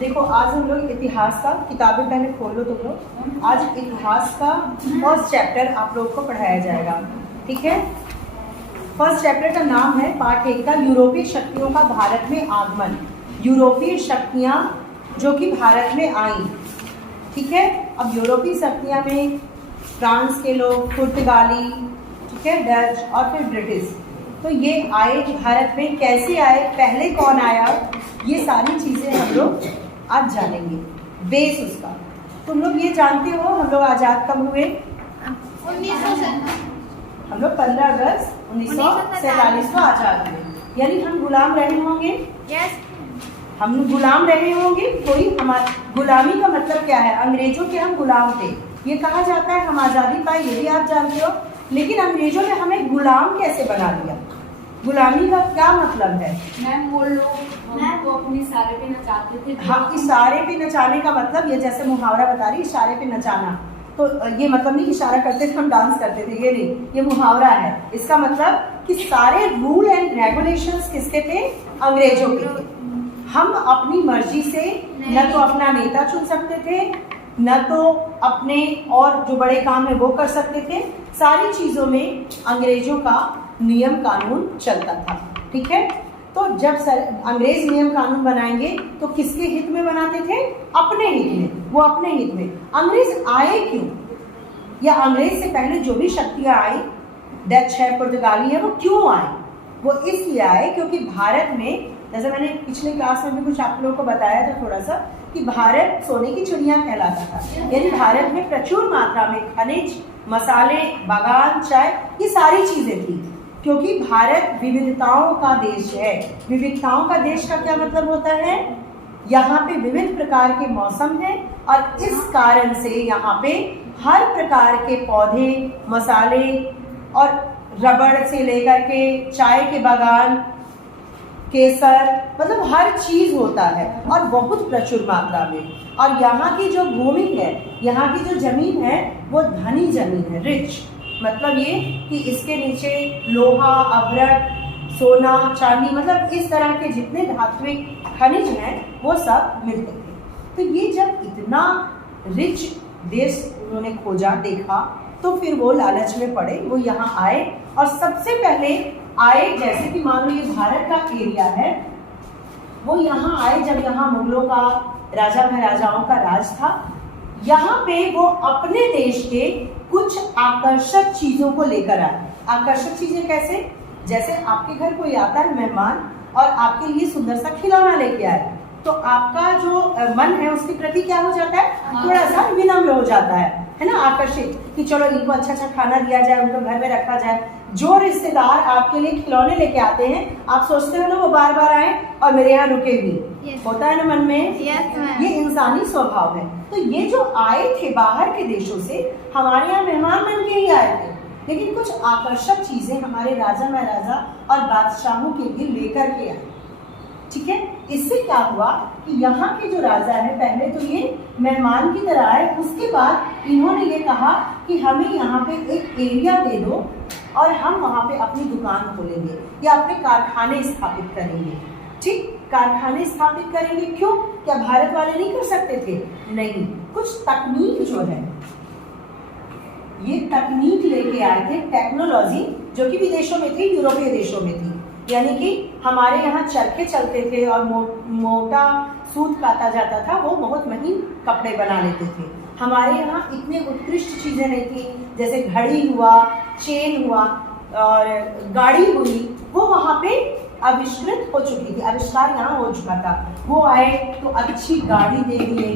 देखो आज हम लोग इतिहास का, किताबें पहले खोल लो तुम लोग। आज इतिहास का फर्स्ट चैप्टर आप लोग को पढ़ाया जाएगा, ठीक है। फर्स्ट चैप्टर का नाम है पाठ 1 का यूरोपीय शक्तियों का भारत में आगमन। यूरोपीय शक्तियाँ जो कि भारत में आई, ठीक है। अब यूरोपीय शक्तियाँ में फ्रांस के लोग, पुर्तगाली, ठीक है, डच और फिर ब्रिटिश, तो ये आए भारत में। कैसे आए, पहले कौन आया, ये सारी चीज़ें हम लोग आज जानेंगे, बेस उसका। तुम लोग ये जानते हो हम लोग आज़ाद कब हुए? 1947। हम लोग 15 अगस्त 1947 को आज़ाद हुए। यानी हम गुलाम रहे होंगे। यस, हम गुलाम रहे होंगे। कोई हमारे गुलामी का मतलब क्या है? अंग्रेजों के हम गुलाम थे, ये कहा जाता है। हम आज़ादी पाए, ये भी आप जानते हो। लेकिन अंग्रेजों ने हमें गुलाम कैसे बना दिया? गुलामी का क्या मतलब है? मैम वो लोग हमको अपने इशारे पे नचाते थे। हाँ, इशारे पे नचाने का मतलब, ये जैसे मुहावरा बता रही, इशारे पे नचाना, तो ये मतलब नहीं इशारा करते थे हम डांस करते थे, ये नहीं, ये मुहावरा है। इसका मतलब कि सारे रूल एंड रेगुलेशंस किसके थे? अंग्रेजों के थे। हम अपनी मर्जी से न तो अपना नेता चुन सकते थे, न तो अपने और जो बड़े काम है वो कर सकते थे। सारी चीजों में अंग्रेजों का नियम कानून चलता था, ठीक है। तो जब अंग्रेज नियम कानून बनाएंगे तो किसके हित में बनाते थे? अपने हित में। वो अपने हित में। अंग्रेज आए क्यों, या अंग्रेज से पहले जो भी शक्तियां आई, डच है, पुर्तगाली है, वो क्यों आए? वो इसलिए आए क्योंकि भारत में, जैसे मैंने पिछले क्लास में भी कुछ आप लोगों को बताया था थोड़ा सा, कि भारत सोने की चिड़िया कहलाता था। यानी भारत में प्रचुर मात्रा में खनिज, मसाले, बागान, चाय, ये सारी चीजें थी। क्योंकि भारत विविधताओं का देश है। विविधताओं का देश का क्या मतलब होता है? यहाँ पे विविध प्रकार के मौसम है और इस कारण से यहाँ पे हर प्रकार के पौधे, मसाले और रबड़ से लेकर के चाय के बागान, केसर, मतलब हर चीज होता है और बहुत प्रचुर मात्रा में। और यहाँ की जो भूमि है, यहाँ की जो जमीन है, वो धनी जमीन है, रिच। मतलब ये कि इसके नीचे लोहा, अभ्रक, सोना, चांदी, मतलब इस तरह के जितने धात्विक खनिज हैं वो सब मिलते थे। तो ये जब इतना रिच देश उन्होंने खोजा, देखा, तो फिर वो लालच में पड़े, वो यहाँ आए। और सबसे पहले आए, जैसे कि मान लो ये भारत का एरिया है, वो यहाँ आए जब यहाँ मुगलों का, राजा महाराजाओं का राज था। यहाँ पे वो अपने देश के कुछ आकर्षक चीजों को लेकर आए। आकर्षक चीजें कैसे? जैसे आपके घर कोई आता है मेहमान और आपके लिए सुंदर सा खिलौना लेके आए, तो आपका जो मन है उसके प्रति क्या हो जाता है? थोड़ा सा विनम्र हो जाता है ना, आकर्षित, कि चलो इनको अच्छा अच्छा खाना दिया जाए, उनको घर में रखा जाए। जो रिश्तेदार आपके लिए खिलौने लेके आते हैं, आप सोचते हो ना वो बार बार आए और मेरे यहाँ रुके भी। होता है ना मन में। ये इंसानी स्वभाव है। तो ये जो आए थे बाहर के देशों से, हमारे यहाँ मेहमान बन के ही आए थे, लेकिन कुछ आकर्षक चीजें हमारे राजा महाराजा और बादशाहों के लिए लेकर के आए, ठीक है। इससे क्या हुआ कि यहाँ के जो राजा है, पहले तो ये मेहमान की तरह आए, उसके बाद इन्होंने ये कहा कि हमें यहाँ पे एक एरिया दे दो और हम वहाँ पे अपनी दुकान खोलेंगे या अपने कारखाने स्थापित करेंगे, ठीक। कारखाने स्थापित करेंगे, क्यों? क्या भारत वाले नहीं कर सकते थे? नहीं, कुछ तकनीक जो है, ये तकनीक लेके आए थे, टेक्नोलॉजी, जो कि विदेशों में थी, यूरोपीय देशों में थी। यानी कि हमारे यहाँ चरखे चलते थे और मोटा सूत काता जाता था, वो बहुत महीन कपड़े बना लेते थे। हमारे यहाँ इतने उत्कृष्ट चीजें नहीं थी, जैसे घड़ी हुआ, चेन हुआ और गाड़ी हुई, वो वहाँ पे आविष्कृत हो चुकी थी, आविष्कार यहाँ हो चुका था। वो आए तो अच्छी गाड़ी दे दिए,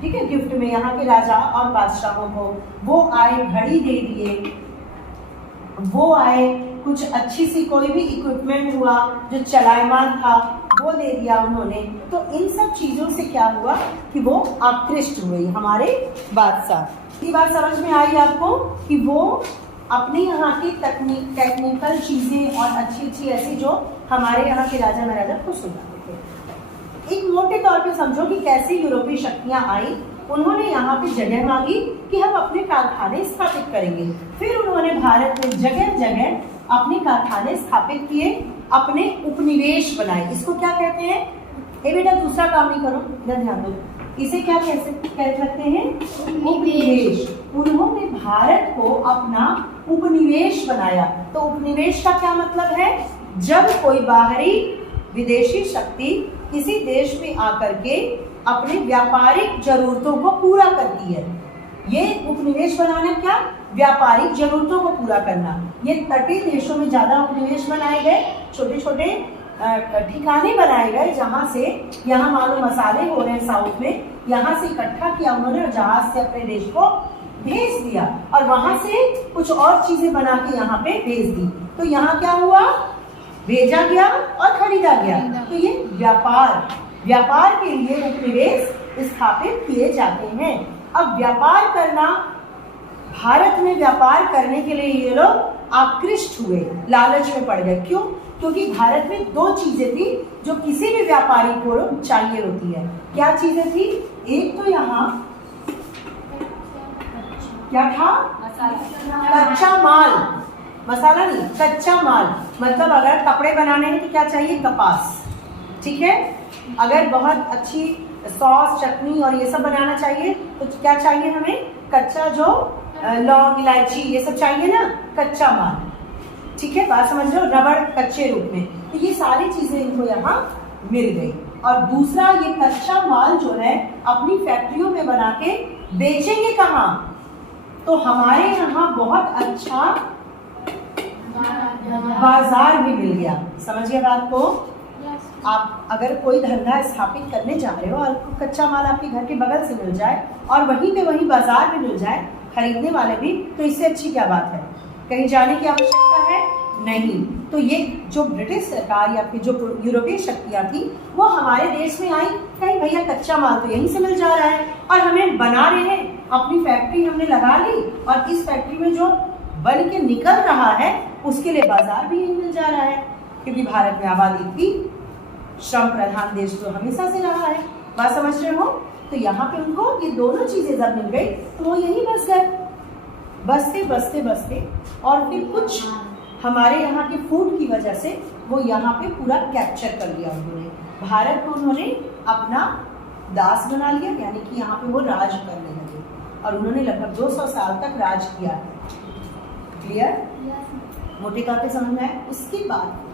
ठीक है, गिफ्ट में यहाँ के राजा और बादशाहों को। वो आए, घड़ी दे दिए। वो आए, कुछ अच्छी सी कोई भी इक्विपमेंट हुआ जो चलायमान था, वो दे दिया उन्होंने। तो इन सब चीजों से क्या हुआ कि वो आकृष्ट हुए हमारे बादशाह। ये बात समझ में आई आपको कि वो अपने यहाँ की टेक्निकल चीजें और अच्छी अच्छी ऐसी जो हमारे यहाँ के राजा महाराजा खुश हो जाते थे। एक मोटे तौर पे समझो कि कैसे यूरोपीय शक्तियाँ आई। उन्होंने यहाँ पे जगह मांगी कि हम अपने कारखाने स्थापित करेंगे। फिर उन्होंने भारत में जगह जगह अपने कारखाने स्थापित किए, अपने उपनिवेश बनाए। इसको क्या कहते हैं? ये बेटा दूसरा काम नहीं करो, इधर ध्यान दो। इसे क्या कह सकते हैं? उपनिवेश। उन्होंने भारत को अपना उपनिवेश बनाया। तो उपनिवेश का क्या मतलब है? जब कोई बाहरी विदेशी शक्ति किसी देश में आकर के अपने व्यापारिक जरूरतों को पूरा करती है, ये उपनिवेश बनाना क्या? व्यापारिक जरूरतों को पूरा करना। ये तटीय देशों में ज्यादा उपनिवेश बनाए गए, छोटे छोटे ठिकाने बनाए गए जहां से, यहाँ मान लो मसाले हो रहे हैं साउथ में, यहाँ से इकट्ठा किया उन्होंने और जहाज से अपने देश को भेज दिया और वहां से कुछ और चीजें बना के यहाँ पे भेज दी। तो यहाँ क्या हुआ? भेजा गया और खरीदा गया। तो ये व्यापार के लिए उपनिवेश स्थापित किए जाते हैं। अब व्यापार करना, भारत में व्यापार करने के लिए ये लोग आकृष्ट हुए, लालच में पड़ गए। क्यों? क्योंकि भारत में दो चीजें थी जो किसी भी व्यापारी को चाहिए होती है। क्या चीजें थी? एक तो यहाँ क्या था? कच्चा माल, मसाला नहीं, कच्चा माल। मतलब अगर कपड़े बनाने हैं तो क्या चाहिए? कपास, ठीक है। अगर बहुत अच्छी सॉस, चटनी और ये सब बनाना चाहिए तो क्या चाहिए हमें? कच्चा जो लौंग, इलायची ये सब चाहिए ना, कच्चा माल, ठीक है। बात समझ लो, रबड़ कच्चे रूप में। तो ये सारी चीजें इनको यहाँ मिल गई। और दूसरा, ये कच्चा माल जो है अपनी फैक्ट्रियों में बना के बेचेंगे कहाँ? तो हमारे यहाँ बहुत अच्छा बाजार भी मिल गया। समझिए बात को। आप अगर कोई धंधा स्थापित करने जा रहे हो और कच्चा माल आपके घर के बगल से मिल जाए और वहीं पे वहीं बाजार में मिल जाए, खरीदने वाले भी, तो इससे अच्छी क्या बात है? कहीं जाने की आवश्यकता है? नहीं। तो ये जो ब्रिटिश सरकार या फिर जो यूरोपीय शक्तियां थी वो हमारे देश में आई, कहीं भैया कच्चा माल तो यहीं से मिल जा रहा है और हमें बना रहे हैं, अपनी फैक्ट्री हमने लगा ली और इस फैक्ट्री में जो बन के निकल रहा है उसके लिए बाजार भी यहीं मिल जा रहा है। क्योंकि भारत में आबादी थी, श्रम प्रधान देश तो हमेशा से रहा है। बात समझ रहे हो? तो यहाँ पे उनको ये दोनों चीजें जब मिल गई तो वो यही बस गए, बसते बसते बसते। और फिर कुछ हमारे यहाँ के फूड की वजह से वो यहाँ पे पूरा कैप्चर कर लिया उन्होंने। भारत को उन्होंने अपना दास बना लिया, यानी कि यहाँ पे वो राज करने लगे और उन्होंने लगभग 200 साल तक राज किया। क्लियर? मोटे तौर पे समझ में आया? उसके बाद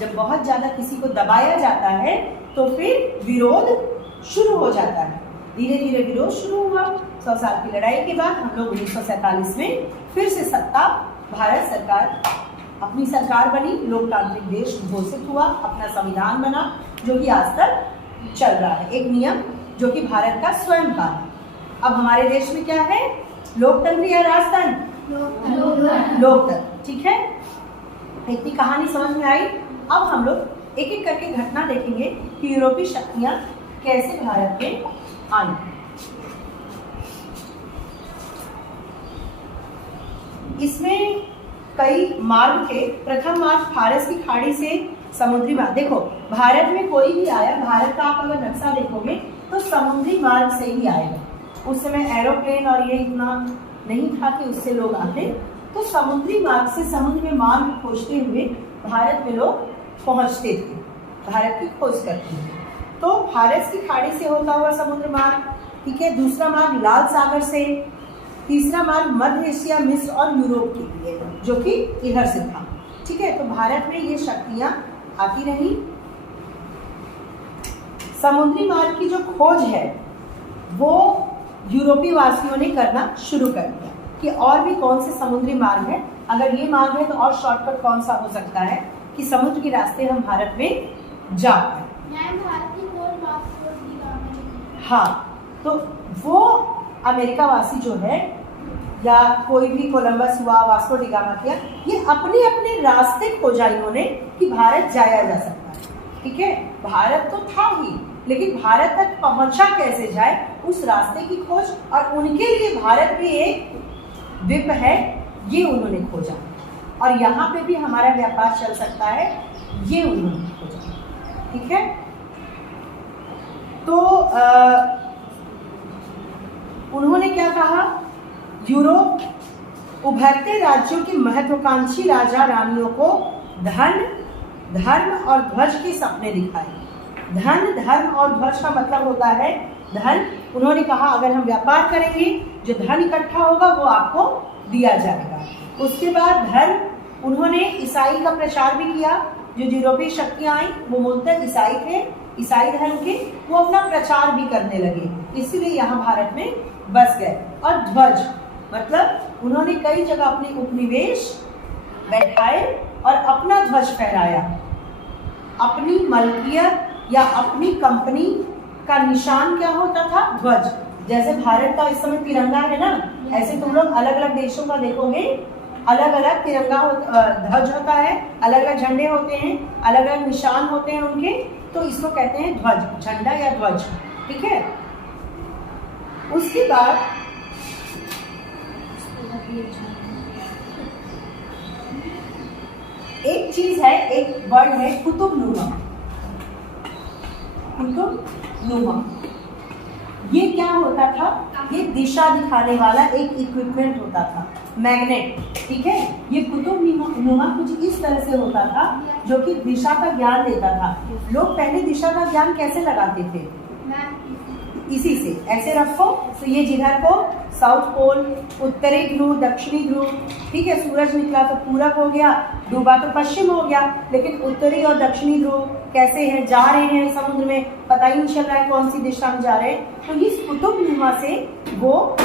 जब बहुत ज्यादा किसी को दबाया जाता है तो फिर विरोध शुरू हो जाता है। धीरे धीरे विरोध शुरू हुआ। 100 साल की लड़ाई के बाद हम लोग 1947 में फिर से सत्ता, भारत सरकार अपनी सरकार बनी, लोकतांत्रिक देश घोषित हुआ, अपना संविधान बना जो कि आज तक चल रहा है। एक नियम जो कि भारत का स्वयं का है। अब हमारे देश में क्या है? लोकतंत्र या राजतंत्र? लोकतंत्र, ठीक है। इतनी कहानी समझ में आई। अब हम लोग एक एक करके घटना देखेंगे कि यूरोपीय शक्तियां कैसे भारत में आई। इसमें कई मार्ग थे। प्रथम मार्ग फारस की खाड़ी से समुद्री मार्ग। देखो, भारत में कोई भी आया, भारत का आप अगर नक्शा देखोगे तो समुद्री मार्ग से ही आएगा। उस समय एरोप्लेन और ये इतना नहीं था कि उससे लोग आते, तो समुद्री मार्ग से समुद्र में मार्ग खोजते हुए भारत में लोग पहुंचते थे, भारत की खोज करते थे। तो फारस की खाड़ी से होता हुआ समुद्र मार्ग, ठीक है। दूसरा मार्ग लाल सागर से, तीसरा मार्ग मध्य एशिया, मिस्र और यूरोप के लिए जो कि इधर से था, ठीक है। तो भारत में ये शक्तियां आती रही। समुद्री मार्ग की जो खोज है वो यूरोपीय वासियों ने करना शुरू कर दिया कि और भी कौन से समुद्री मार्ग है, अगर ये मार्ग है तो और शॉर्टकट कौन सा हो सकता है कि समुद्र के रास्ते हम भारत में जा पाए। हाँ, तो वो अमेरिका वासी जो है या कोई भी कोलंबस हुआ, वास्को डी गामा किया, ये अपने अपने रास्ते खोजा इन्होंने कि भारत जाया जा सकता है, ठीक है। भारत तो था ही, लेकिन भारत तक पहुंचा कैसे जाए, उस रास्ते की खोज। और उनके लिए भारत भी एक द्वीप है, ये उन्होंने खोजा। और यहाँ पे भी हमारा व्यापार चल सकता है, ये उन्होंने खोजा, ठीक है। तो उन्होंने क्या कहा? यूरोप उभरते राज्यों के महत्वाकांक्षी राजा रानियों को धन, धर्म और ध्वज के सपने दिखाए। धन, धर्म और ध्वज का मतलब होता है धन। उन्होंने कहा अगर हम व्यापार करेंगे जो धन इकट्ठा होगा वो आपको दिया जाएगा। उसके बाद धर्म, उन्होंने ईसाई का प्रचार भी किया। जो यूरोपीय शक्तियां आई वो मूलतः ईसाई थे, ईसाई धर्म के, वो अपना प्रचार भी करने लगे, इसीलिए यहाँ भारत में बस गए। और ध्वज मतलब उन्होंने कई जगह अपने उपनिवेश बैठाए और अपना ध्वज फहराया। अपनी मलकियत या अपनी कंपनी का निशान क्या होता था? ध्वज। जैसे भारत का इस समय तिरंगा है ना, ऐसे तुम लोग अलग अलग देशों का देखोगे, अलग अलग तिरंगा ध्वज होता है, अलग अलग झंडे होते हैं, अलग अलग निशान होते हैं उनके, तो इसको कहते हैं ध्वज, झंडा या ध्वज। ठीक है। उसके बाद एक चीज है, एक वर्ड है कुतुबनुमा। कुतुबनुमा ये क्या होता था? ये दिशा दिखाने वाला एक इक्विपमेंट होता था, मैग्नेट। ठीक है। ये कुतुबनुमा कुछ इस तरह से होता था जो कि दिशा का ज्ञान देता था। लोग पहले दिशा का ज्ञान कैसे लगाते थे? इसी से ऐसे रखो तो ये जिधर को साउथ पोल, उत्तरी ध्रुव, दक्षिणी ध्रुव, ठीक है, सूरज निकला तो पूरब हो गया, डूबा तो पश्चिम हो गया। लेकिन उत्तरी और दक्षिणी ध्रुव कैसे हैं? जा रहे हैं समुद्र में, पता ही नहीं चल रहा है कौन सी दिशा में जा रहे हैं। तो इस कुतुबनुमा से वो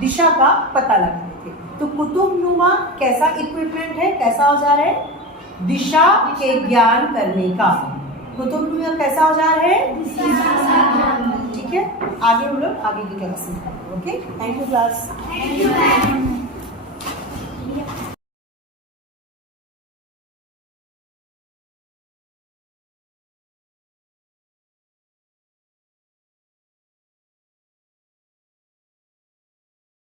दिशा का पता लगाते थे। तो कुतुबनुमा कैसा इक्विपमेंट है, कैसा औजार है? दिशा के ज्ञान करने का। कुतुबनुमा कैसा औजार है? ठीक है। आगे हम लोग आगे की क्लास में। Okay, thank you class. Thank you, ma'am.